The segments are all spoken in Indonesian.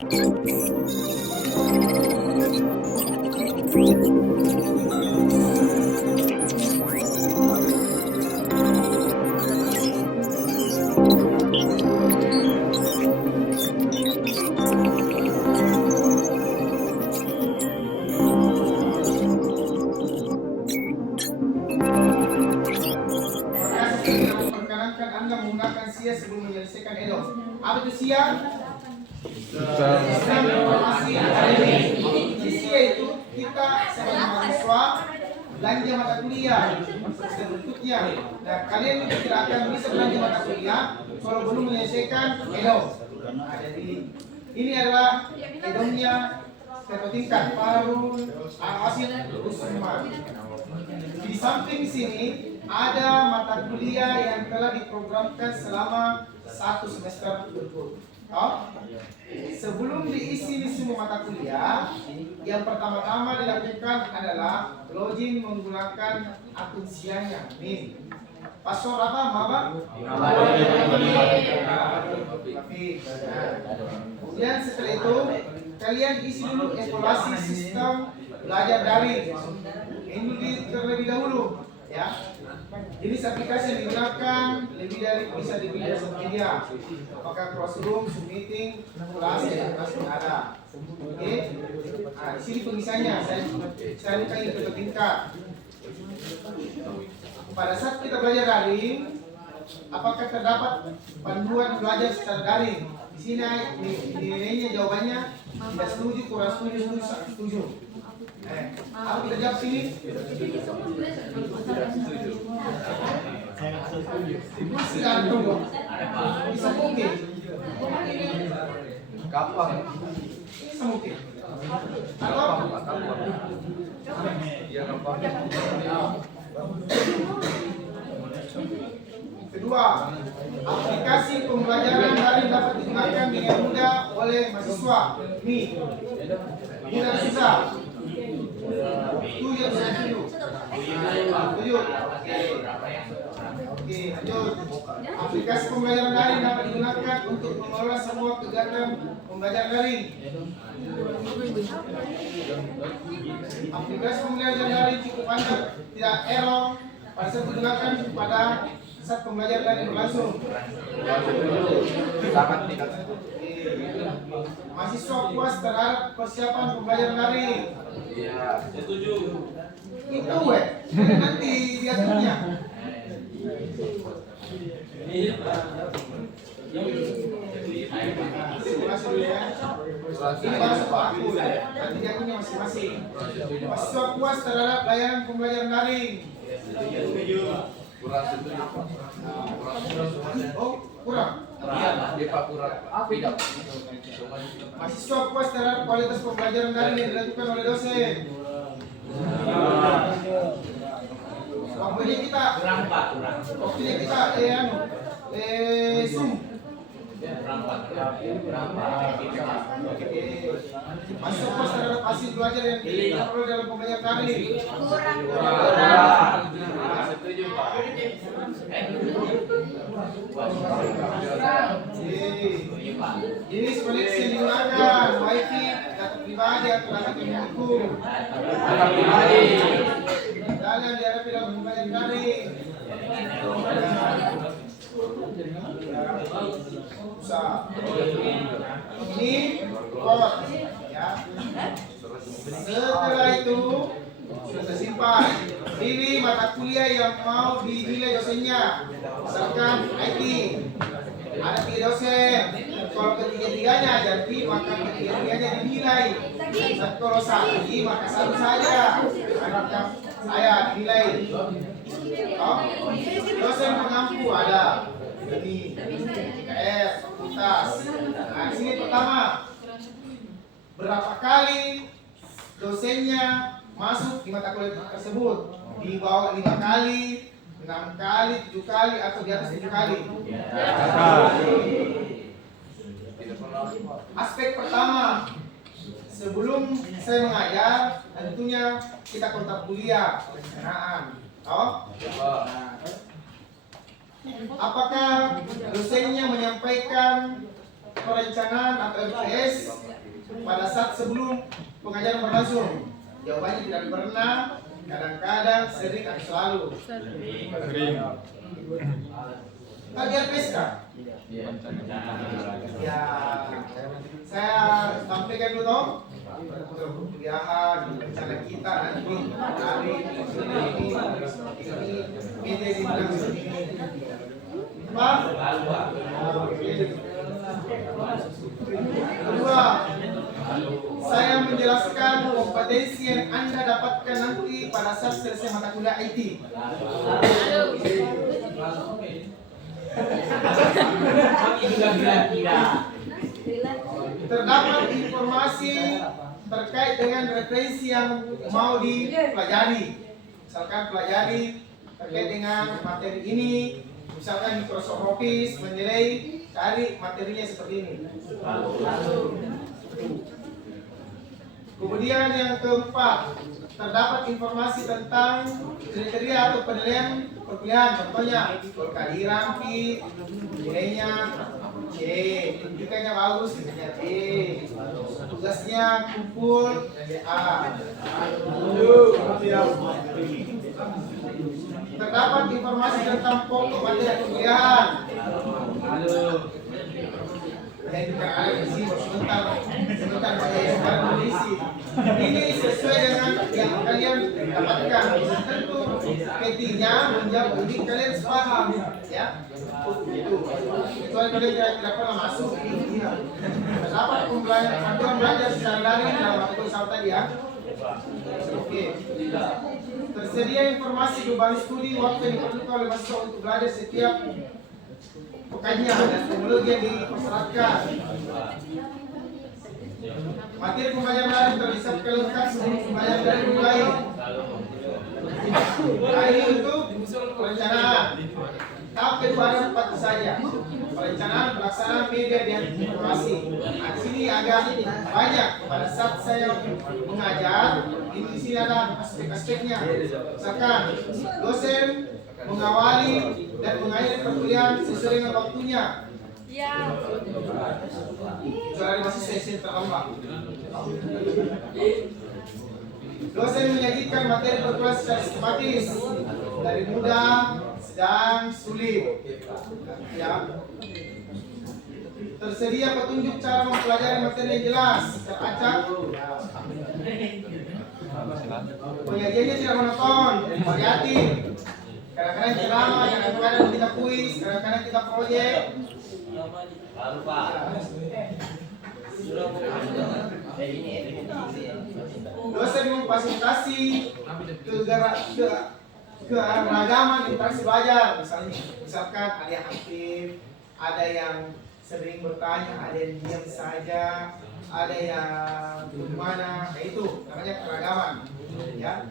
Perkenankan Anda menggunakan SIA sebelum menyelesaikan EDO. Apa itu SIA? Sistem Informasi Akademik. Di SIA itu kita sebagai mahasiswa belanja mata kuliah bentuknya. Nah, kalian itu tidak akan bisa belanja mata kuliah kalau belum menyelesaikan EDO. Nah, jadi ini adalah EDO-nya satu tingkat baru hasil semua. Di samping sini ada mata kuliah yang telah diprogramkan selama 1 semester. Sebelum diisi di semua mata kuliah, yang pertama-tama dilakukan adalah login menggunakan akun SIA-nya. Nih, password apa, Mama? Kemudian setelah itu kalian isi dulu evaluasi sistem belajar daring. Ini terlebih dahulu, ya. Jenis aplikasi yang digunakan lebih dari bisa dipilih satu media. Apakah Classroom, Zoom Meeting, kelas ada. Oke. Nah, di sini pengisiannya saya ingin ke tingkat. Pada saat kita belajar daring, apakah terdapat panduan belajar secara daring? Di sini nilainya jawabannya tidak setuju, kurang setuju, setuju. Apa kita jawab sini? Masih gantung dong. Bisa mungkin. Kapan? Bisa mungkin. Atau? Iya kapan? Kedua, aplikasi pembelajaran daring dapat digunakan dengan mudah oleh mahasiswa. Nih, mudah susah. Tujuh. Oke, lanjut. Aplikasi pembelajaran daring dapat digunakan untuk mengelola semua kegiatan pembelajaran daring. Aplikasi pembelajaran daring cukup panjang, tidak error pada saat digunakan pada saat pembelajaran daring berlangsung. Sangat tidak. Mahasiswa puas terhadap persiapan pembelajaran daring. Iya, setuju. Itu nanti diaturnya. Ini bahasa Pak aku, nanti diaturnya masing-masing. Mahasiswa puas terhadap layanan pembelajaran daring. Kurang setuju. Oh, kurang. Iya, Pak kurang. Tidak. Mahasiswa puas terhadap kualitas pembelajaran daring yang dilakukan oleh dosen. Waktunya kita Zoom. Mahasiswa puas terhadap hasil belajar yang diperoleh dalam pembelajaran daring. Setuju, Pak. Jenis koneksi yang digunakan WiFi, data pribadi atau data pendukung. Data pribadi. Dan yang dihadapi dalam pembelajaran daring. Ini kod, ya. Setelah itu sudah tersimpan. Pilih mata kuliah yang mau dinilai dosennya. Misalkan IT, ada 3 dosen. Kalau ketiga-tiganya jadi maka ketiga-tiganya dinilai. Dan kalau satu maka satu saja. Maka saya dinilai. Oh, dosen pengampu ada. Ini IKS, fakultas. Nah, di sini pertama, berapa kali dosennya masuk di mata kuliah tersebut? Di bawah 5 kali, 6 kali, 7 kali, atau di atas 7 kali? Aspek pertama, sebelum saya mengajar, tentunya kita kontak kuliah, perencanaan. Apakah dosennya menyampaikan perencanaan atau MTS pada saat sebelum pengajaran berlangsung? Jawabannya tidak pernah, kadang-kadang, sering, atau selalu. Sering. Kajian PSK. Ya, saya sampaikan dulu dong. Perkuliahan, rencana kita nanti hari ini media dibilang seperti ini. Pak. Kedua, saya menjelaskan kompetensi yang Anda dapatkan nanti pada saat selesai mata kuliah IT. Terdapat informasi terkait dengan referensi yang mau dipelajari. Misalkan pelajari terkait dengan materi ini, misalkan Microsoft Office, menilai, cari materinya seperti ini. Kemudian yang keempat, terdapat informasi tentang kriteria atau penilaian perkuliahan. Contohnya, kalau kehadiran P, nilainya C, pendidikannya bagus, nilainya D, tugasnya kumpul, nilai A. Terdapat informasi tentang pokok materi perkuliahan. Bukan ada di sini, sebentar saya berisi. Ini sesuai dengan yang kalian dapatkan. Tentu petinya menjawab ini kalian paham, ya. Itu. Kecuali kalian tidak pernah masuk ini. Terdapat pembelajaran belajar secara daring dalam waktu sama tadi ya. Oke. Tersedia informasi beban studi waktu yang diperlukan oleh mahasiswa untuk belajar setiap pekannya dan teknologi yang dipersyaratkan. Materi pembelajaran daring terlihat lengkap sebelum pembelajaran daring dimulai. Nah, ini untuk perencanaan. Tahap kedua ada 4 saja. Perencanaan, pelaksanaan, media, dan informasi. Nah, di sini agak banyak. Pada saat saya mengajar, ini di sini ada aspek-aspeknya. Misalkan dosen mengawali dan mengakhiri perkuliahan sesuai dengan waktunya. Ya. Soalnya masih sesi terlambat. Dosen menyajikan materi perkuliahan secara sistematis dari mudah, sedang, sulit. Ya. Tersedia petunjuk cara mempelajari materi yang jelas, teracak. Penyajiannya tidak monoton, variatif. Kadang-kadang ceramah, kadang-kadang kita kuis, kadang-kadang kita proyek. Dosen memfasilitasi keragaman interaksi belajar. Misalkan ada yang aktif, ada yang sering bertanya, ada yang diam saja, ada yang bagaimana, kayak itu namanya keragaman, ya.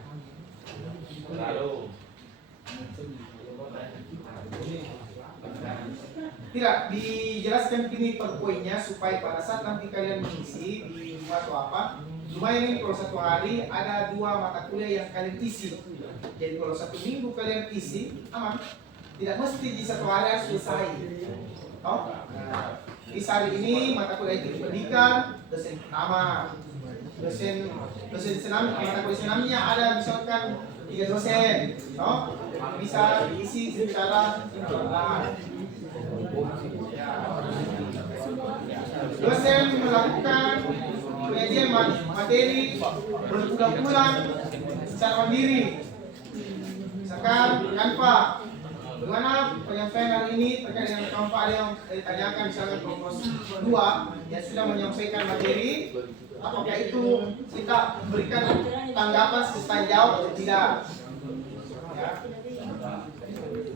Tidak dijelaskan ini per poinnya supaya pada saat nanti kalian mengisi di rumah atau apa, lumayan ini kalau satu hari ada 2 mata kuliah yang kalian isi. Jadi kalau 1 minggu kalian isi aman, tidak mesti di 1 hari harus selesai. Oh? Nah, di hari ini mata kuliah itu pendidikan, dosen pertama, dosen senam, mata kuliah senamnya ada misalkan 3 dosen, no? Bisa diisi secara informal. Dosen melakukan penyajian materi berulang-ulang secara mandiri. Misalkan Canva, bagaimana penyampaian hari ini terkait dengan Canva, ada yang ditanyakan misalkan kelompok 2 yang sudah menyampaikan materi, apakah itu kita berikan tanggapan serta jawab atau tidak? Ya.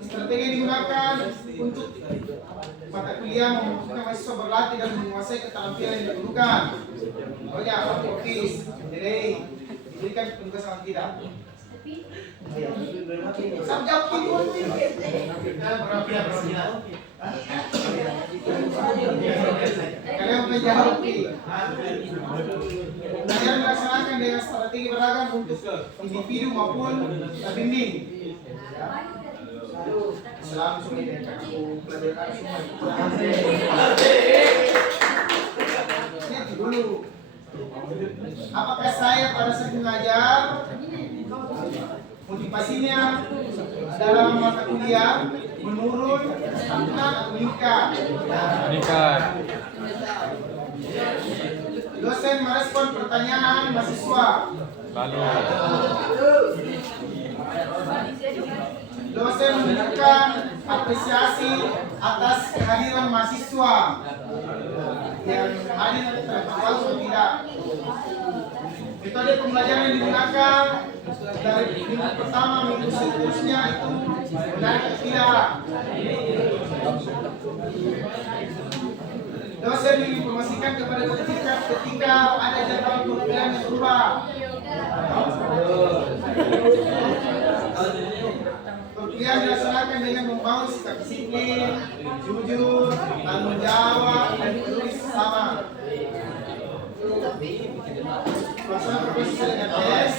Strategi digunakan untuk mata kuliah membutuhkan mahasiswa berlatih dan menguasai keterampilan yang diperlukan. Contohnya, Office, delay, diberikan penugasan atau tidak? Subjek kalian menjawab kalian melaksanakan dengan strategi beragam untuk individu maupun pembimbing. Selamat sore dan aku pelajaran semua. dulu. Apakah saya pada saat mengajar motivasinya dalam mata kuliah menurun, stagnan atau meningkat? Meningkat. Dosen merespon pertanyaan mahasiswa. Lalu Dosen menunjukkan apresiasi atas kehadiran mahasiswa yang hadir terpaksa atau tidak. Metode pembelajaran yang digunakan dari minggu pertama minggu seterusnya itu benar atau tidak. Dosen menginformasikan kepada peserta ketika ada jadwal pembelajaran yang berubah. Pembelajaran dilaksanakan dengan membangun sikap disiplin, jujur, tanggung jawab, dan peduli sesama. Pelaksanaan berbasis dengan tes,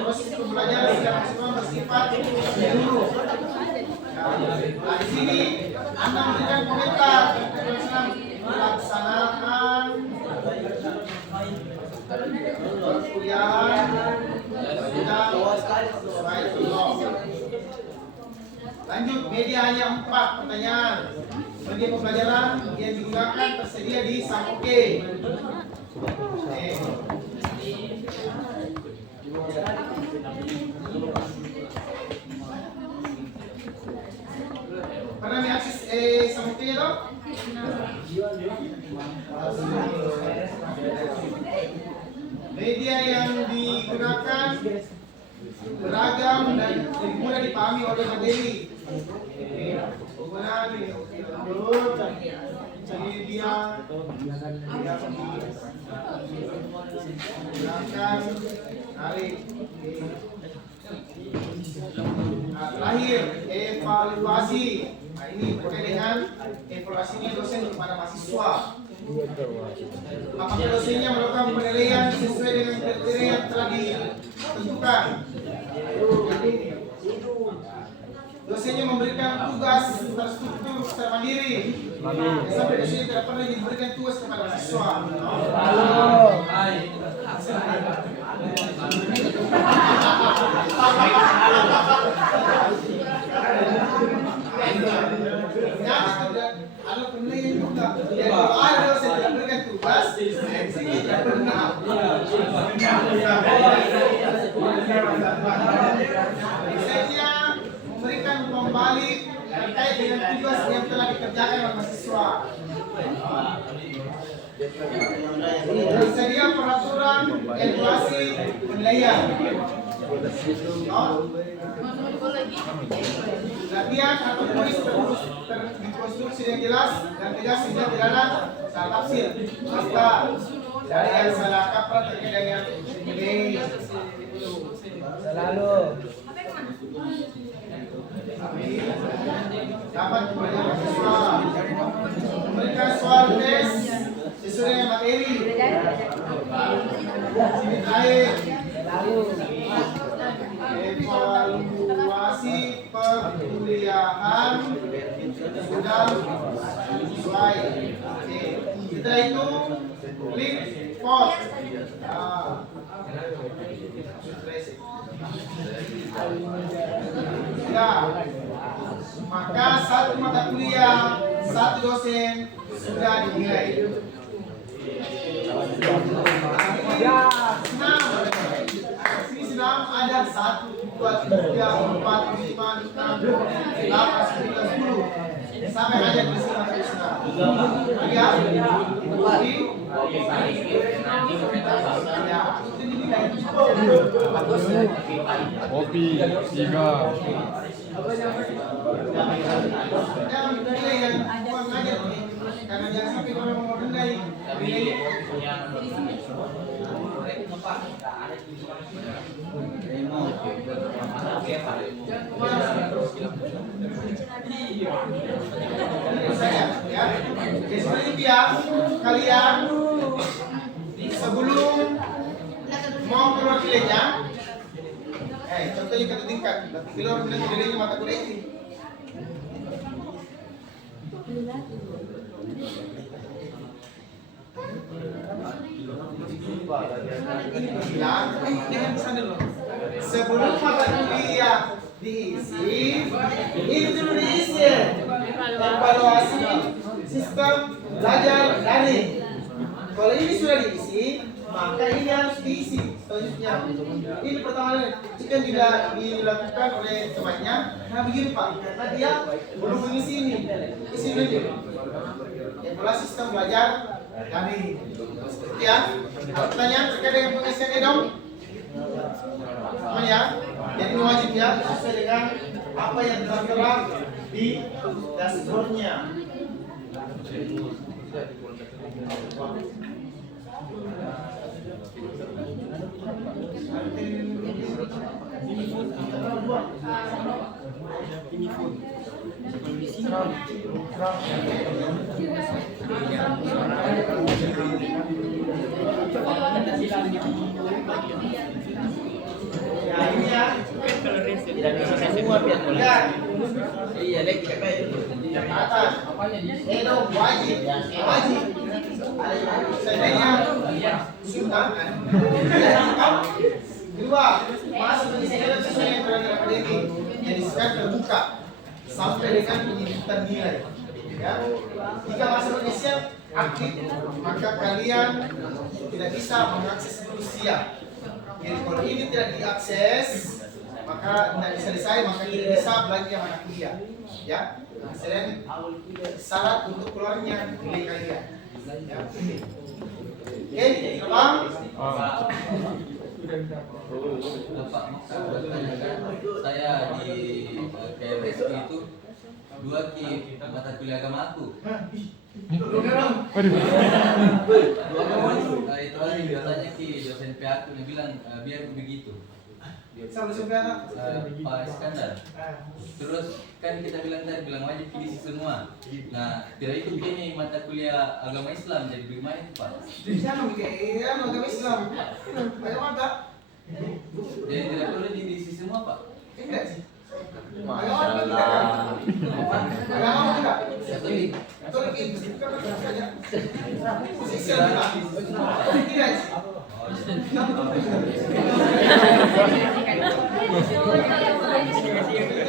proses pembelajaran secara keseluruhan bersifat menyeluruh. Nah, di sini Anda memberikan komentar tentang pelaksanaan perkuliahan dan sesuai Allah. Lanjut, media hanya 4 pertanyaan. Media pembelajaran yang digunakan tersedia di Samoke. Pernah diakses Samoke-nya dong? Media yang digunakan beragam dan lebih mudah dipahami oleh materi. Penggunaan media gunakan tarik. Nah, terakhir evaluasi. Nah, ini berkaitan dengan evaluasinya dosen kepada mahasiswa. Apakah dosennya melakukan penilaian sesuai dengan kriteria yang telah ditentukan? Dosennya memberikan tugas terstruktur secara mandiri. Sampai dosennya tidak pernah diberikan tugas kepada mahasiswa. Ada penilaian juga. Jadi kalau ada dosen tidak memberikan tugas, sini tidak pernah. Dosennya memberikan umpan balik terkait dengan tugas yang telah dikerjakan oleh mahasiswa. Tersedia peraturan evaluasi penilaian. Latihan atau tulis terkonstruksi yang jelas dan tegas sehingga tidak ada salah tafsir. Maka dari yang salah kaprah terkait dengan ini selalu dapat kepada mahasiswa memberikan soal tes sesuai dengan materi. Sini terakhir evaluasi perkuliahan sudah sesuai. Oke. Setelah itu klik post. Ya, maka satu mata kuliah, satu dosen sudah dinilai. Sini senam ada 1, 2, 3, 4, 5, 6, 7, 8, 9, 10 sampai aja di sini senam. Ya, kopi 3. Jangan nilai yang kurang ajar nih, karena jangan sampai orang mau nilai. Saya ya, jadi biar kalian sebelum mau keluar nilainya, contohnya kata tingkat, keluar nilainya mata kuliah ini. bilang, dengan pesan dulu. Sebelum mata kuliah diisi, ini dulu diisi. Evaluasi sistem belajar daring. Kalau ini sudah diisi, maka ini harus diisi selanjutnya. Ini pertama jika tidak dilakukan oleh temannya, nah begini Pak, karena dia belum mengisi ini, isi dulu. Evaluasi sistem belajar daring. Seperti ya. Ada pertanyaan terkait dengan pengisian ini dong? Ya, jadi wajib ya sesuai dengan apa yang tertera di dashboardnya. Ya ini ya. Tidak bisa semua biar Ya. Iya, lek kayak itu. Yang atas. Itu wajib. Wajib. Seandainya sudah kan. Dua, masuk pengisian sesuai dengan program akademik yang disediakan terbuka sampai dengan penyidikan nilai. Ya. Jika masuk pengisian aktif, maka kalian tidak bisa mengakses dulu siap. Jadi kalau ini tidak diakses, maka tidak bisa selesai, maka tidak bisa belajar mata kuliah. Ya, selain syarat untuk keluarnya nilai kalian. Ya. Oke, paham? Bapak mau bertanyakan, saya di KMSI itu 2 mata kuliah agama aku. Itu hari biasanya dosen PA aku dia bilang biar begitu. Sama sebenarnya. Pak Iskandar. Terus kan kita bilang tadi bilang wajib diisi semua. Nah, tidak itu begini mata kuliah agama Islam jadi bagaimana itu Pak? Jangan mikir agama Islam. Bagaimana? Jadi tidak perlu diisi semua Pak. Enggak sih. Agama tidak kan? Agama tidak. Betul gitu. Saja. Islam tidak sih.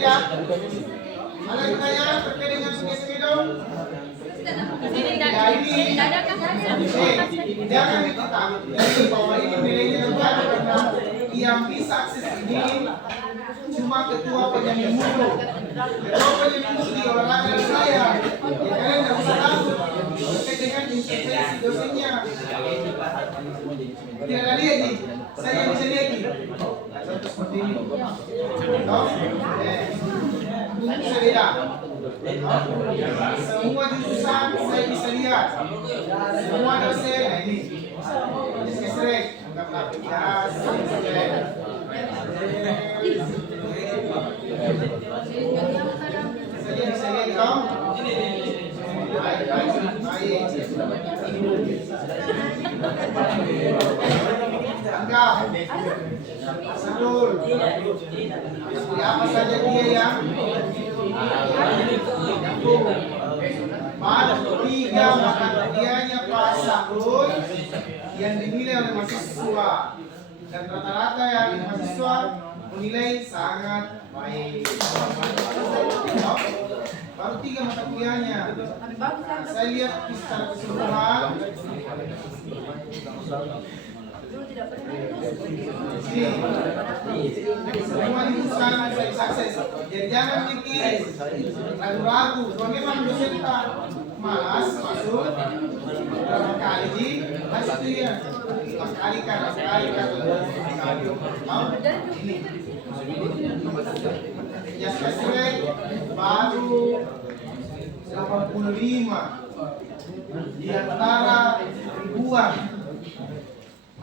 Ya. Ada pertanyaan terkait dengan pengisian itu? Ya ini jangan kita bahwa ini nilainya rendah karena yang bisa akses ini cuma ketua penyanyi mulu. Ketua penyanyi mulu di olahraga saya. Ya kalian nggak usah tahu terkait dengan intervensi dosennya. Tidak ada lihat nih, saya bisa lihat nih. Contoh seperti ini. Toh, bisa beda. Semua jurusan saya bisa lihat. Semua dosen, nah ini. Sering, anggaplah ya, saya bisa lihat dong. Baik. Anggap. Sadul. Apa saja dia yang pada 3 mata kuliahnya Pak Sahrul yang dinilai oleh mahasiswa dan rata-rata yang mahasiswa menilai sangat baik. Baru 3 mata kuliahnya. Saya lihat secara keseluruhan. Semua jurusan saya sukses. Jadi jangan mikir ragu-ragu. Kalau memang dosen tak malas masuk berapa kali masih itu ya. Sekali kan. Mau ini. Ya selesai baru 85 di antara ribuan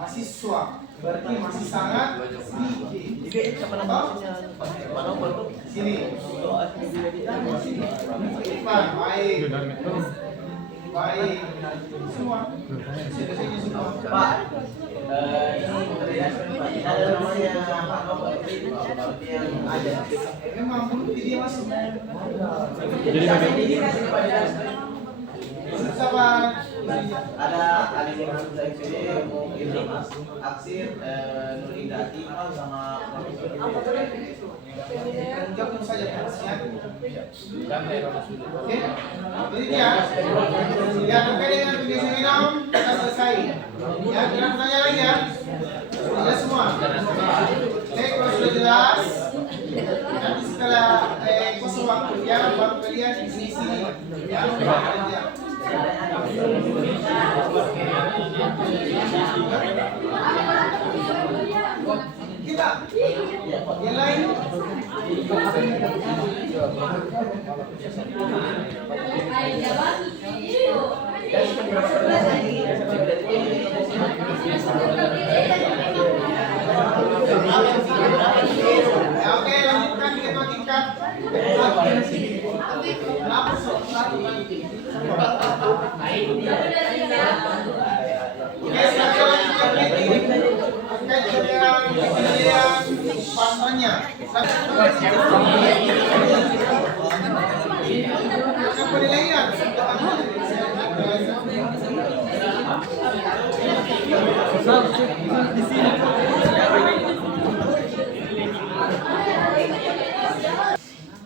mahasiswa, berarti masih sangat sedikit. Sini. Baik. Semua. Pak, ini ada namanya yang ada. Memang belum dia masuk. Jadi bagaimana? Sahabat Ada yang masuk dari sini mau ini aksir Nur Indah Iqbal sama Jawab saja ya. Oke. Jadi dia terkait dengan kebiasaan minum kita selesai. Ya, kita tanya lagi ya. Sudah semua. Oke, kalau sudah jelas, nanti setelah kosong waktu ya, baru kalian isi ya. Kita yang lain ya, oke, lanjutkan di ketua tingkat. Oke, sekarang pasannya penilaian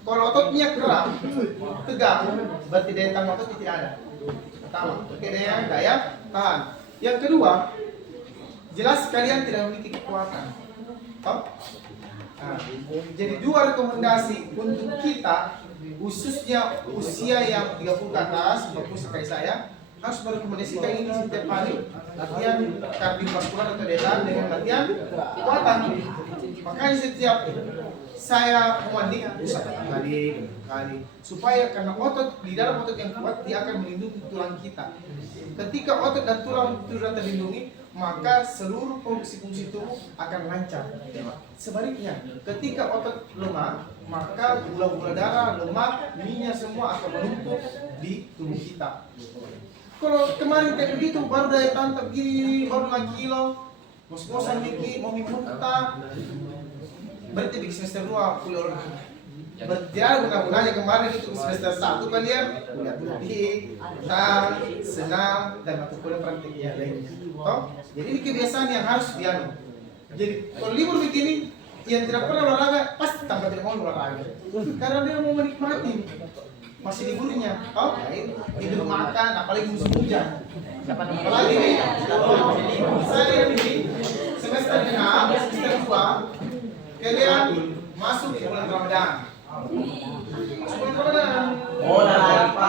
kalau ototnya gerak tegak berarti daya tahan ototnya tidak ada. Pertama, oke, daya tahan. Yang kedua, jelas kalian tidak memiliki kekuatan. Nah, jadi dua rekomendasi untuk kita, khususnya usia yang 30 ke atas, fokus kayak saya, harus merekomendasikan ini setiap hari latihan kardiovaskular atau daya tahan dengan latihan kekuatan. Makanya setiap saya mandi kali supaya karena otot di dalam otot yang kuat dia akan melindungi tulang kita. Ketika otot dan tulang sudah terlindungi, maka seluruh fungsi-fungsi tubuh akan lancar. Sebaliknya, ketika otot lemah, maka gula-gula darah, lemak, minyak semua akan menumpuk di tubuh kita. Kalau kemarin kayak begitu, baru daya tahan begini, baru 5 kilo, bos-bosan dikit, mau muntah, berarti di semester 2 kuliah olahraga. Berjalan guna-gunanya kemarin itu semester 1 kalian kuliah putih, senam, dan mata kuliah praktiknya lainnya. Jadi ini kebiasaan yang harus dianu. Jadi kalau libur begini, yang tidak pernah olahraga pasti tambah tidak mau olahraga, karena dia mau menikmati masih liburnya. Tidur makan, apalagi musim hujan. Apalagi nih, saya ini semester 6, semester 2, kalian masuk di bulan Ramadan. Masuk bulan Ramadan. oh apa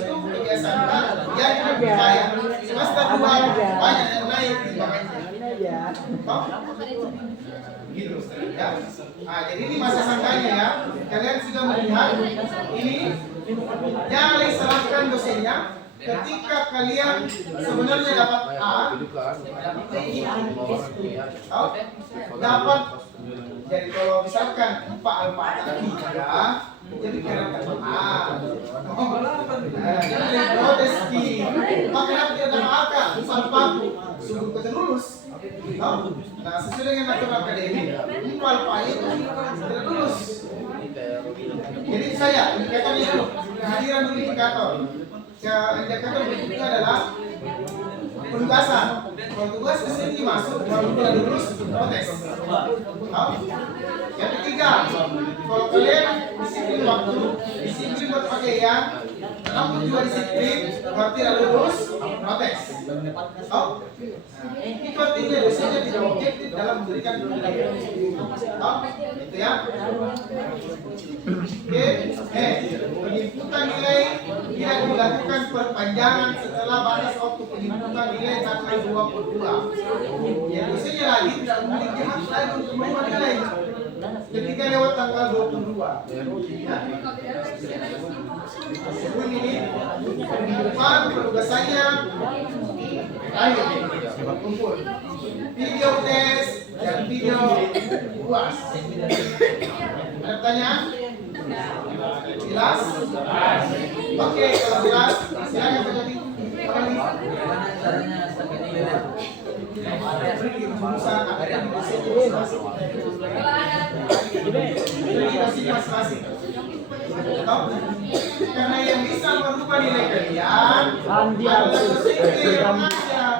Itu kebiasaan. Ya, kita percaya. Semester 2 banyak yang naik timbangannya. Gitu, ya. Nah, jadi ini masa sangkanya ya. Kalian sudah melihat ini. Jangan lagi salahkan dosennya. Ketika kalian sebenarnya dapat A, dapat B, dapat. Jadi kalau misalkan 4 alfa tadi ya, jadi kalian dapat A. Jadi protes ki. Maka dapat tidak dapat angka, alfa sungguh kita lulus. Nah, sesuai dengan aturan akademik, alfa itu tidak lulus. Jadi saya indikatornya dulu, kehadiran dulu indikator. Indikator berikutnya adalah penugasan. Kalau tugas kesini masuk, kalau tidak lulus, protes. Yang ketiga, kalau kalian disiplin waktu, disiplin buat pakaian, kamu juga disiplin, kalau tidak lulus, protes. Itu artinya dosennya tidak objektif dalam memberikan penilaian. Itu ya. Oke, penjemputan nilai tidak dilakukan perpanjangan setelah batas waktu penjemputan nilai tanggal 22. Ya, dosennya lagi tidak memiliki hak lagi untuk mengubah nilai ketika lewat tanggal 22. Ya. Ini pengumuman penugasannya ayo kumpul video tes dan video UAS. Ada pertanyaan? Jelas? Oke, kalau jelas silakan terjadi. Masing-masing. Karena yang bisa merubah nilai kalian adalah dosen yang mengajar.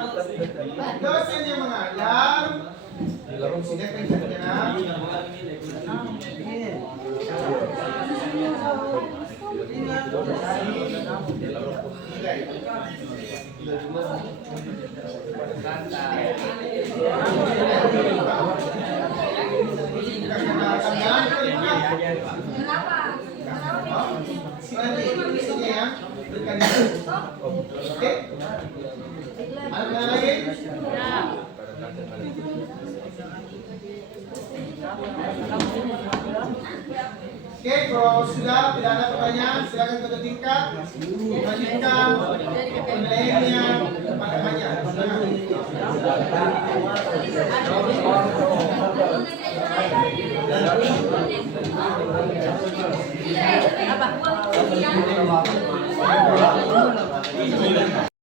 Dosen yang mengajar. Silakan saja. Nanti isinya ya, berikan itu. Oke? Ada lagi? Oke, kalau sudah tidak ada pertanyaan, silakan ke tingkat lanjutkan penilaiannya pada banyak.